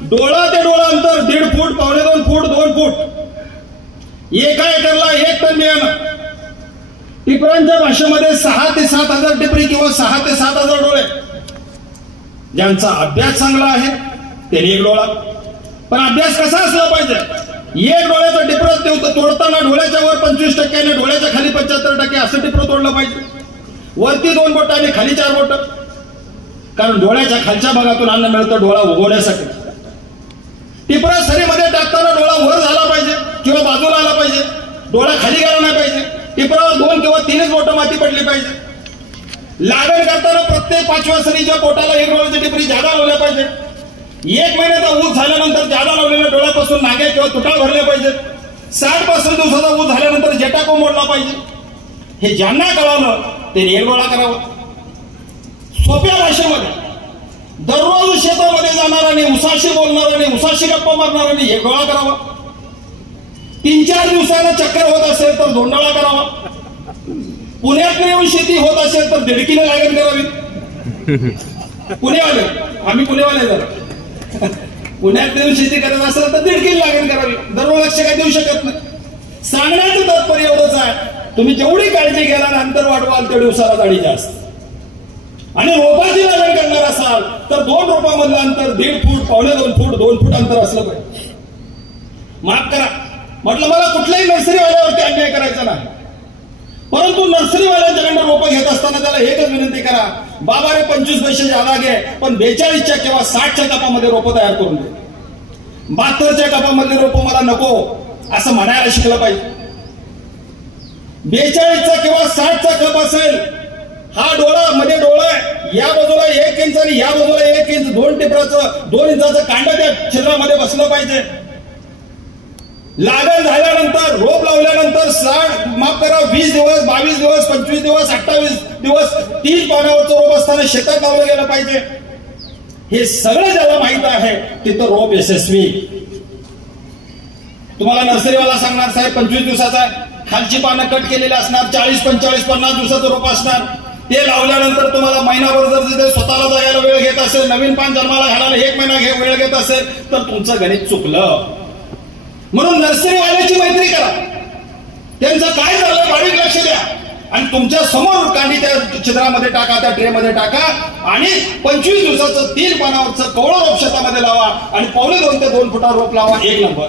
डोळा ते डोळा अंतर 1.5 फूट, 2.25 फूट, 2 फूट, एका एकरला 1 टन बियाणं. टिपरांच्या भाषेमध्ये 6 ते 7 हजार टिपरी किंवा 6 ते 7 हजार डोळे. ज्यांचा अभ्यास चांगला आहे त्यांनी 1 डोळा. पण अभ्यास कसा असला पाहिजे? 1 डोळ्याचं टिपरं तोडताना डोळ्याच्या वर 25% डोळ्याच्या खाली 75% असं टिपरं तोडलं पाहिजे. वरती 2 बोट आणि खाली 4 बोट. कारण डोळ्याच्या खालच्या भागातून अन्न मिळतं डोळा उगवण्यासाठी. टिपरा सरीमध्ये टाकताना डोळा वर झाला पाहिजे किंवा बाजूला आला पाहिजे. डोळा खाली गेला नाही पाहिजे. टिपरावर 2 किंवा 3 बोट माती पडली पाहिजे. लागण करताना प्रत्येक 5व्या सरीच्या बोटाला 1 डोळ्याची टिपरी जादा लावल्या पाहिजे. 1 महिन्याचा ऊस झाल्यानंतर जादा लावलेल्या डोळ्यापासून नागे किंवा तुटाळ भरले पाहिजे. 60-65 दिवसाचा ऊस झाल्यानंतर जेटाको मोडला पाहिजे. हे ज्यांना कळालं त्यांनी 1 डोळा करावा. सोप्या भाषेमध्ये दररोज शेतामध्ये जाणाऱ्याने उसाशी बोलणाऱ्याने उसाशी गप्पा मारणाऱ्याने 1 डोळा करावा. 3-4 दिवसाला चक्कर होत असेल तर 2 डोळा करावा. पुण्यात येऊन शेती होत असेल तर 1.5 लागण करावी. पुणेवाले आम्ही पुणेवाले जरा पुण्यात येऊन शेती करत असेल तर 1.5 लागण करावी. दररोज लक्ष काय देऊ शकत नाही. सांगण्याचं तात्पर्य एवढंच आहे, तुम्ही जेवढी काळजी घ्याल अंतर वाढवाल तेवढी उसाला जाडी जास्त. आणि रोपाची लागण करणार असाल तर 2 रोपामधलं अंतर 1.5 फूट, 2.25 फूट, 2 फूट अंतर असलं पाहिजे. माफ करा, म्हटलं मला कुठल्याही नर्सरीवाल्यावरती अन्याय करायचा नाही. परंतु नर्सरीवाल्यांच्याकडनं रोपं घेत असताना त्याला एकच विनंती करा, बाबा रे 25 पैसे जादा घे पण 42च्या किंवा 60च्या कपामध्ये रोपं तयार करून दे. 72च्या कपामधले रोपं मला नको असं म्हणायला शिकलं पाहिजे. 42चा किंवा 60चा कप असेल, हा डोळा मध्ये डोळा आहे, या बाजूला 1 इंच आणि या बाजूला 1 इंच, 2 टिपराचं 2 इंचाचं कांड त्या छिद्रामध्ये बसलं पाहिजे. लागण झाल्यानंतर रोप लावल्यानंतर 20 दिवस, 22 दिवस, 25 दिवस, 28 दिवस 3 पानावरचं रोप असताना शेतात लावलं गेलं पाहिजे. हे सगळं ज्याला माहित आहे तिथं रोप यशस्वी. तुम्हाला नर्सरीवाला सांगणार साहेब 25 दिवसाचा खालची पानं कट केलेली असणार, 40, 45, 50 दिवसाचं रोप असणार. ते लावल्यानंतर तुम्हाला महिनाभर जर स्वतःला जायला वेळ घेत असेल, नवीन पान जन्माला घालायला 1 महिना वेळ घेत असेल तर तुमचं गणित चुकलं. म्हणून नर्सरीवाल्याची मैत्री करा, त्यांचं काय झालं बारीक लक्ष द्या आणि तुमच्या समोर कांडी त्या छिद्रामध्ये टाका, त्या ट्रेमध्ये टाका आणि 25 दिवसाचं 3 पानावरचं कवळं रोप शेतामध्ये लावा आणि 1.25 ते 2 फुटा रोप लावा. 1 नंबर.